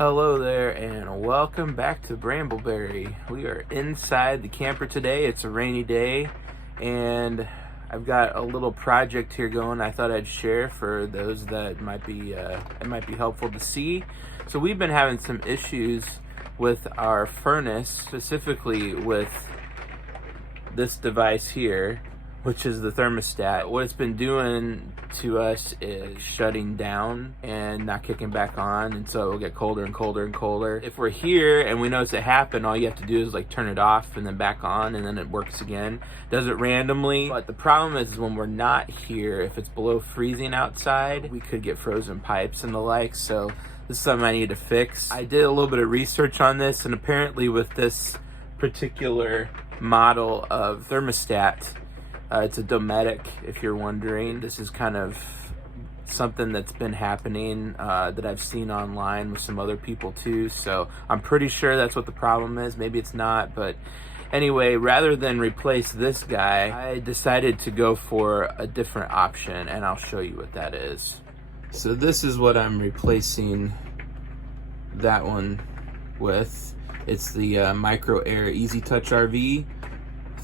Hello there and welcome back to Brambleberry. We are inside the camper today. It's a rainy day and I've got a little project here going I thought I'd share for those that it might be helpful to see. So we've been having some issues with our furnace, specifically with this device here, which is the thermostat. What it's been doing to us is shutting down and not kicking back on, and so it will get colder and colder and colder. If we're here and we notice it happen, all you have to do is like turn it off and then back on, and then it works again. Does it randomly. But the problem is when we're not here, if it's below freezing outside, we could get frozen pipes and the like. So this is something I need to fix. I did a little bit of research on this, and apparently with this particular model of thermostat, it's a Dometic, if you're wondering. This is kind of something that's been happening that I've seen online with some other people too. So I'm pretty sure that's what the problem is. Maybe it's not, but anyway, rather than replace this guy, I decided to go for a different option, and I'll show you what that is. So this is what I'm replacing that one with. It's the Micro-Air EasyTouch RV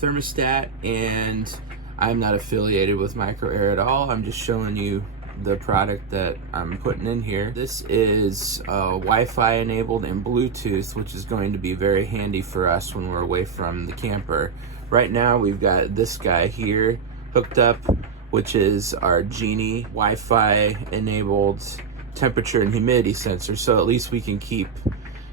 thermostat, and I'm not affiliated with Micro-Air at all. I'm just showing you the product that I'm putting in here. This is Wi-Fi enabled and Bluetooth, which is going to be very handy for us when we're away from the camper. Right now we've got this guy here hooked up, which is our Genie Wi-Fi enabled temperature and humidity sensor, so at least we can keep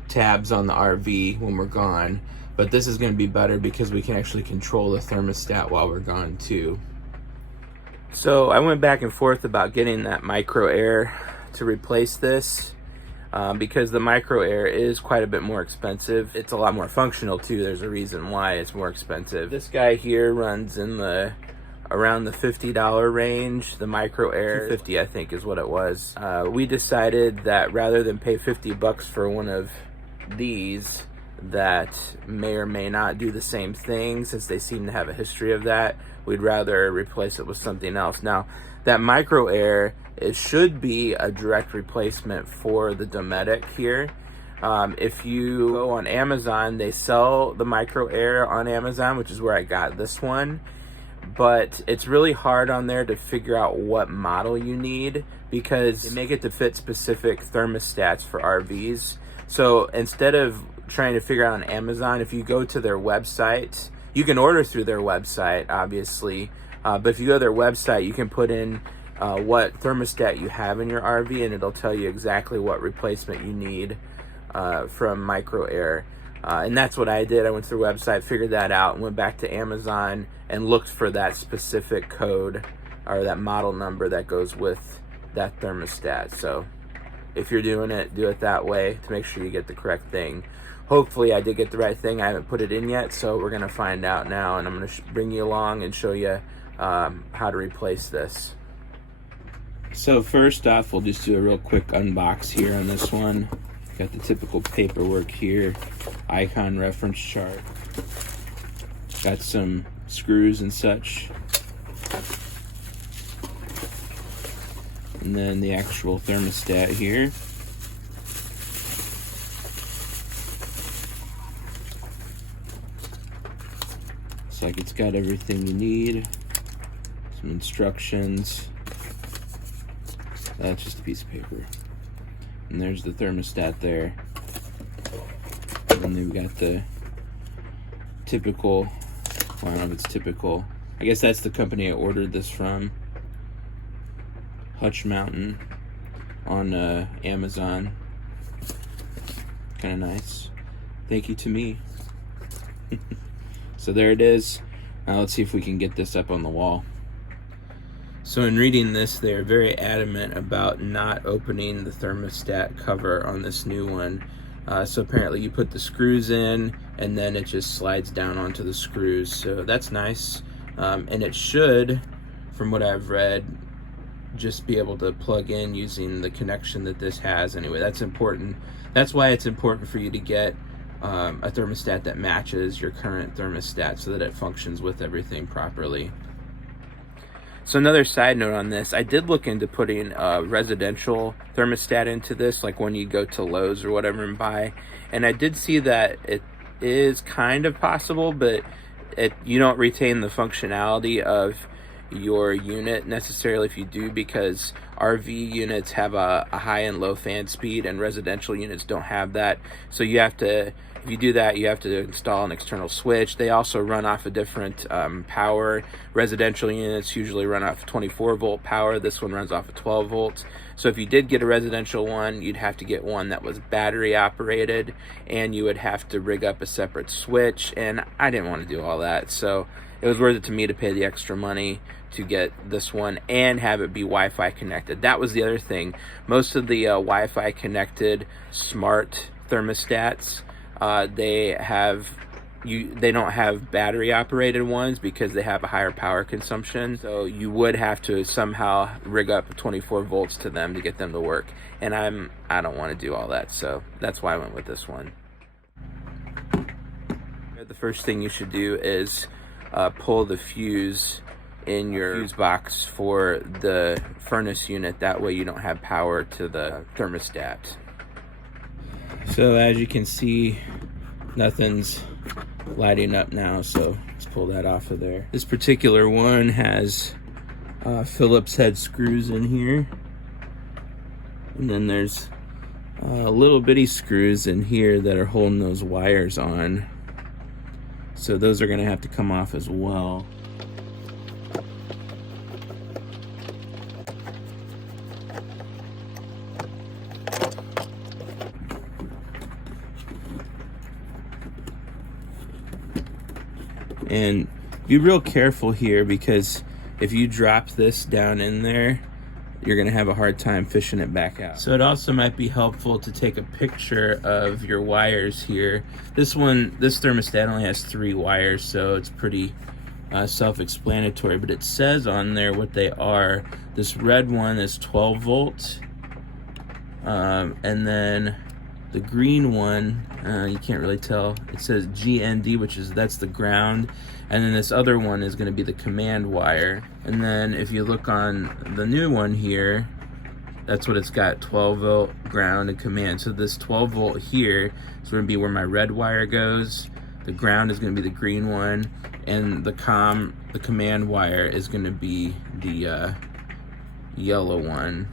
tabs on the RV when we're gone. But this is going to be better because we can actually control the thermostat while we're gone too. So I went back and forth about getting that Micro-Air to replace this because the Micro-Air is quite a bit more expensive. It's a lot more functional too. There's a reason why it's more expensive. This guy here runs in around the $50 range. The Micro-Air, $250 I think is what it was. We decided that rather than pay $50 for one of these that may or may not do the same thing, since they seem to have a history of that, we'd rather replace it with something else. Now, that Micro-Air, it should be a direct replacement for the Dometic here. If you go on Amazon, they sell the Micro-Air on Amazon, which is where I got this one. But it's really hard on there to figure out what model you need because they make it to fit specific thermostats for RVs. So instead of trying to figure out on Amazon, if you go to their website, you can order through their website, obviously. But if you go to their website, you can put in what thermostat you have in your RV, and it'll tell you exactly what replacement you need from Micro-Air. And that's what I did. I went to their website, figured that out, and went back to Amazon and looked for that specific code or that model number that goes with that thermostat. So if you're doing it, do it that way to make sure you get the correct thing. Hopefully I did get the right thing. I haven't put it in yet, so we're gonna find out now, and I'm gonna bring you along and show you how to replace this. So first off, we'll just do a real quick unbox here on this one. Got the typical paperwork here, icon reference chart. Got some screws and such. And then the actual thermostat here. Looks like it's got everything you need. Some instructions. That's just a piece of paper. And there's the thermostat there. And then we've got the typical, well, I don't know if it's typical. I guess that's the company I ordered this from. Hutch Mountain on Amazon. Kind of nice. Thank you to me. So there it is. Now let's see if we can get this up on the wall. So in reading this, they're very adamant about not opening the thermostat cover on this new one. So apparently you put the screws in and then it just slides down onto the screws. So that's nice. And it should, from what I've read, just be able to plug in using the connection that this has. Anyway, that's important. That's why it's important for you to get a thermostat that matches your current thermostat so that it functions with everything properly. So another side note on this, I did look into putting a residential thermostat into this, like when you go to Lowe's or whatever and buy, and I did see that it is kind of possible, but you don't retain the functionality of your unit necessarily if you do, because RV units have a high and low fan speed and residential units don't have that. So you have to, if you do that, you have to install an external switch. They also run off a different power. Residential units usually run off 24 volt power. This one runs off of 12 volts. So if you did get a residential one, you'd have to get one that was battery operated, and you would have to rig up a separate switch, and I didn't want to do all that. So it was worth it to me to pay the extra money to get this one and have it be Wi-Fi connected. That was the other thing. Most of the Wi-Fi connected smart thermostats, they don't have battery operated ones because they have a higher power consumption. So you would have to somehow rig up 24 volts to them to get them to work. And I don't want to do all that. So that's why I went with this one. The first thing you should do is pull the fuse in your fuse box for the furnace unit. That way you don't have power to the thermostat. So as you can see, nothing's lighting up now, so let's pull that off of there. This particular one has Phillips head screws in here, and then there's little bitty screws in here that are holding those wires on, so those are going to have to come off as well. And be real careful here, because if you drop this down in there, you're gonna have a hard time fishing it back out. So it also might be helpful to take a picture of your wires here. This thermostat only has 3 wires, so it's pretty self-explanatory, but it says on there what they are. This red one is 12 volt, and then the green one, you can't really tell. It says GND, that's the ground. And then this other one is going to be the command wire. And then if you look on the new one here, that's what it's got, 12 volt ground and command. So this 12 volt here is going to be where my red wire goes. The ground is going to be the green one. And the command wire is going to be the yellow one.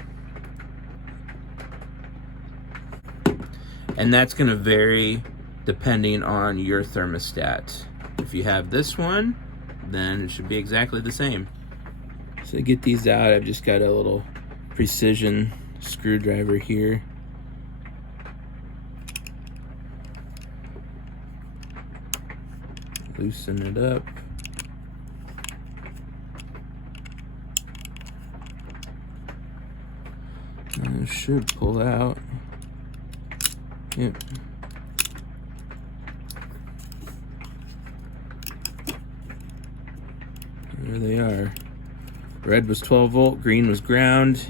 And that's going to vary depending on your thermostat. If you have this one, then it should be exactly the same. So to get these out, I've just got a little precision screwdriver here. Loosen it up. And it should pull out. Yep. There they are. Red was 12 volt, green was ground,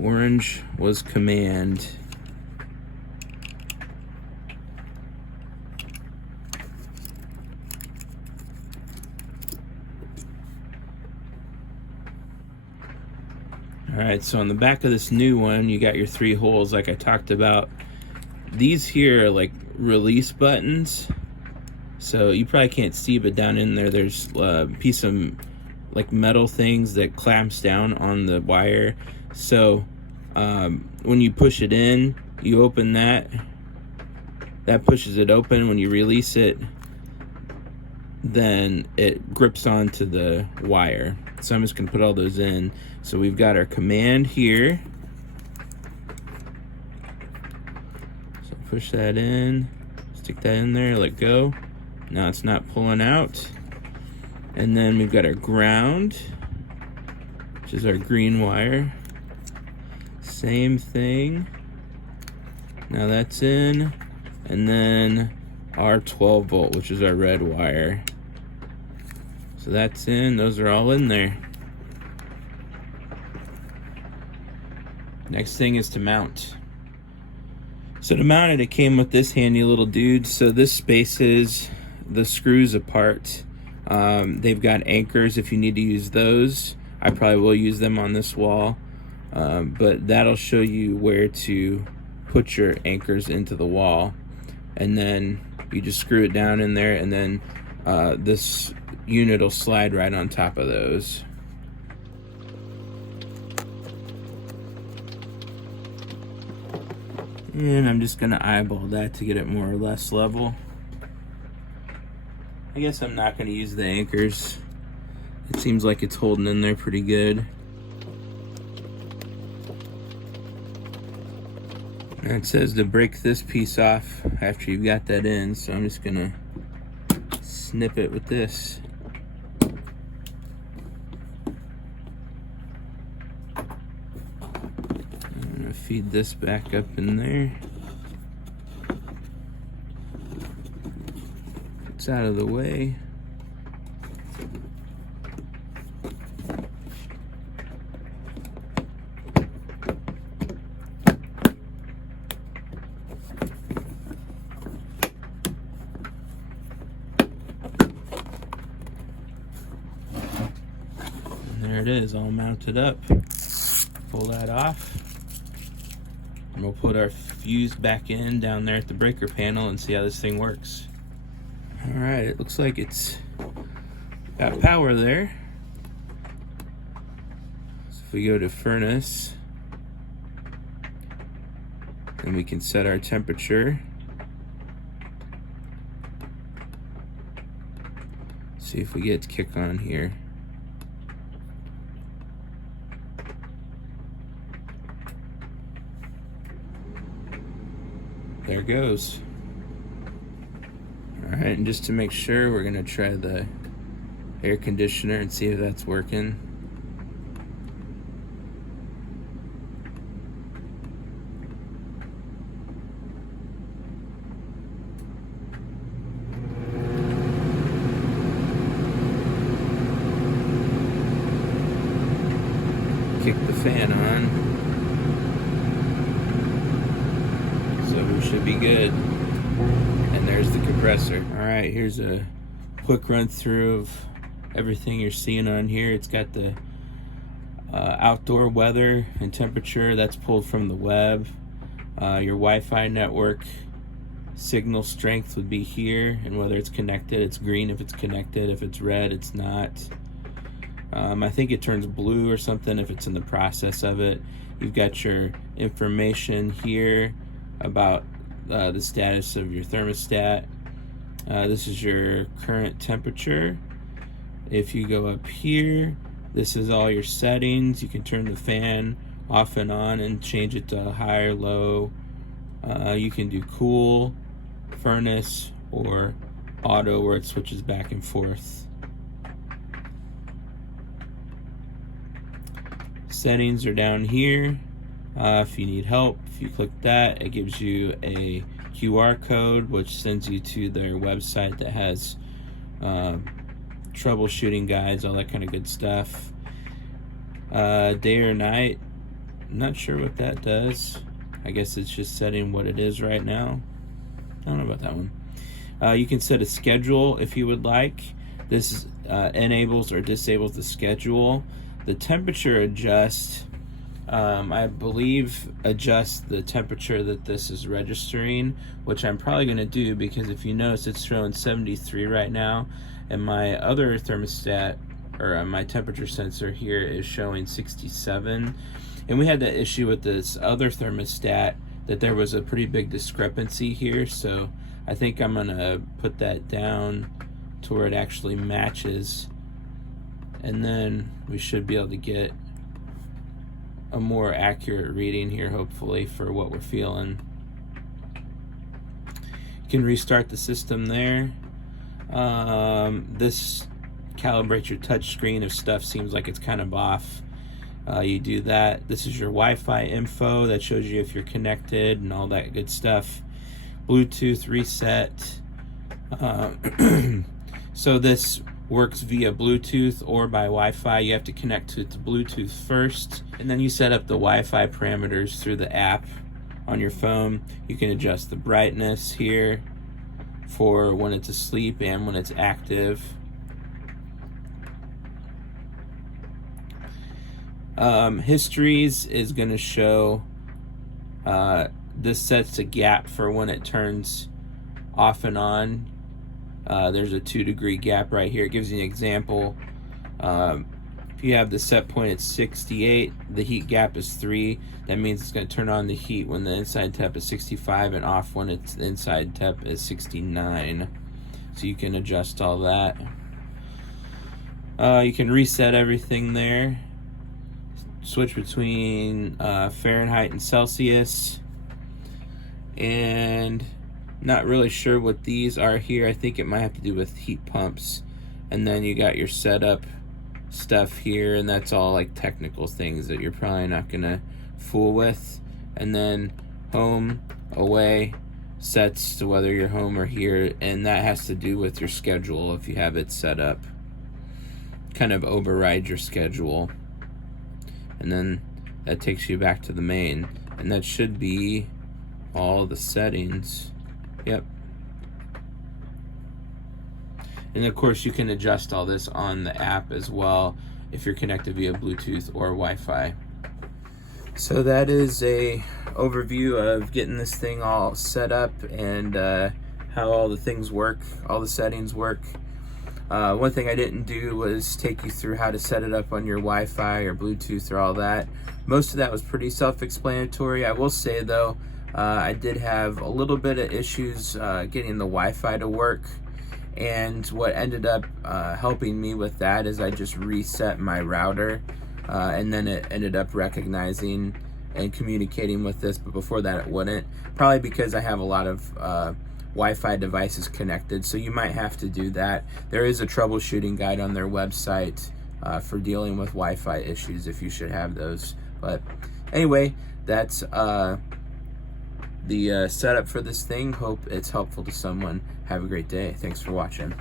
orange was command. Alright, so on the back of this new one, you got your 3 holes like I talked about. These here are like release buttons, so you probably can't see, but down in there there's a piece of like metal things that clamps down on the wire. So when you push it in, you open that pushes it open. When you release it, then it grips onto the wire. So I'm just gonna put all those in. So we've got our command here. Push that in, stick that in there, let go. Now it's not pulling out. And then we've got our ground, which is our green wire. Same thing. Now that's in. And then our 12 volt, which is our red wire. So that's in, those are all in there. Next thing is to mount. So to mount it came with this handy little dude. So this spaces the screws apart. They've got anchors if you need to use those. I probably will use them on this wall, but that'll show you where to put your anchors into the wall, and then you just screw it down in there, and then this unit will slide right on top of those. And I'm just gonna eyeball that to get it more or less level. I guess I'm not gonna use the anchors. It seems like it's holding in there pretty good. And it says to break this piece off after you've got that in, so I'm just gonna snip it with this. I'm gonna feed this back up in there. It's out of the way. There it is, all mounted up. Pull that off. And we'll put our fuse back in down there at the breaker panel and see how this thing works. Alright, it looks like it's got power there. So if we go to furnace, then we can set our temperature. See if we get to kick on here. There it goes. All right, and just to make sure, we're gonna try the air conditioner and see if that's working. Kick the fan on. So we should be good. And there's the compressor. All right, here's a quick run through of everything you're seeing on here. It's got the outdoor weather and temperature that's pulled from the web. Your Wi-Fi network signal strength would be here, and whether it's connected, it's green if it's connected. If it's red, it's not. I think it turns blue or something if it's in the process of it. You've got your information here about the status of your thermostat. This is your current temperature. If you go up here, this is all your settings. You can turn the fan off and on and change it to high or low. You can do cool, furnace, or auto, where it switches back and forth. Settings are down here. If you need help, if you click that, it gives you a QR code which sends you to their website that has troubleshooting guides, all that kind of good stuff. Day or night, I'm not sure what that does. I guess it's just setting what it is right now. I don't know about that one. You can set a schedule if you would like. This enables or disables the schedule. The temperature adjust, I believe, adjusts the temperature that this is registering, which I'm probably going to do, because if you notice, it's showing 73 right now, and my other thermostat, or my temperature sensor here, is showing 67. And we had that issue with this other thermostat, that there was a pretty big discrepancy here, so I think I'm going to put that down to where it actually matches, and then we should be able to get a more accurate reading here, hopefully, for what we're feeling. You can restart the system there. This calibrates your touch screen if stuff seems like it's kind of off. You do that. This is your Wi-Fi info that shows you if you're connected and all that good stuff. Bluetooth reset. So this works via Bluetooth or by Wi-Fi. You have to connect to Bluetooth first, and then you set up the Wi-Fi parameters through the app on your phone. You can adjust the brightness here for when it's asleep and when it's active. Histories is going to show this sets a gap for when it turns off and on. There's a 2-degree gap right here. It gives you an example. If you have the set point at 68, the heat gap is 3. That means it's going to turn on the heat when the inside temp is 65 and off when its inside temp is 69. So you can adjust all that. You can reset everything there. Switch between Fahrenheit and Celsius. And not really sure what these are here. I think it might have to do with heat pumps. And then you got your setup stuff here, and that's all like technical things that you're probably not gonna fool with. And then home, away sets to whether you're home or here, and that has to do with your schedule. If you have it set up, kind of override your schedule, and then that takes you back to the main, and that should be all the settings. Yep. And of course you can adjust all this on the app as well if you're connected via Bluetooth or Wi-Fi. So that is a overview of getting this thing all set up and how all the things work, all the settings work. One thing I didn't do was take you through how to set it up on your Wi-Fi or Bluetooth or all that. Most of that was pretty self-explanatory. I will say though, I did have a little bit of issues getting the Wi-Fi to work, and what ended up helping me with that is I just reset my router, and then it ended up recognizing and communicating with this, but before that it wouldn't, probably because I have a lot of Wi-Fi devices connected, so you might have to do that. There is a troubleshooting guide on their website for dealing with Wi-Fi issues if you should have those. But anyway, that's the setup for this thing. Hope it's helpful to someone. Have a great day. Thanks for watching.